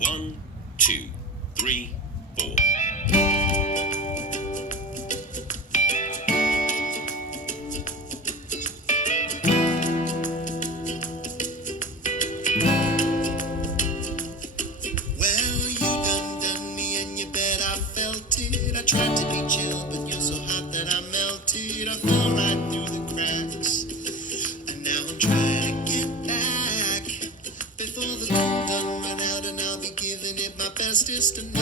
1, 2, 3, 4. I tried to be chill, but you're so hot that I melted. I fell right through the cracks, and now I'm trying to get back before the cool done run out, and I'll be giving it my bestest tonight.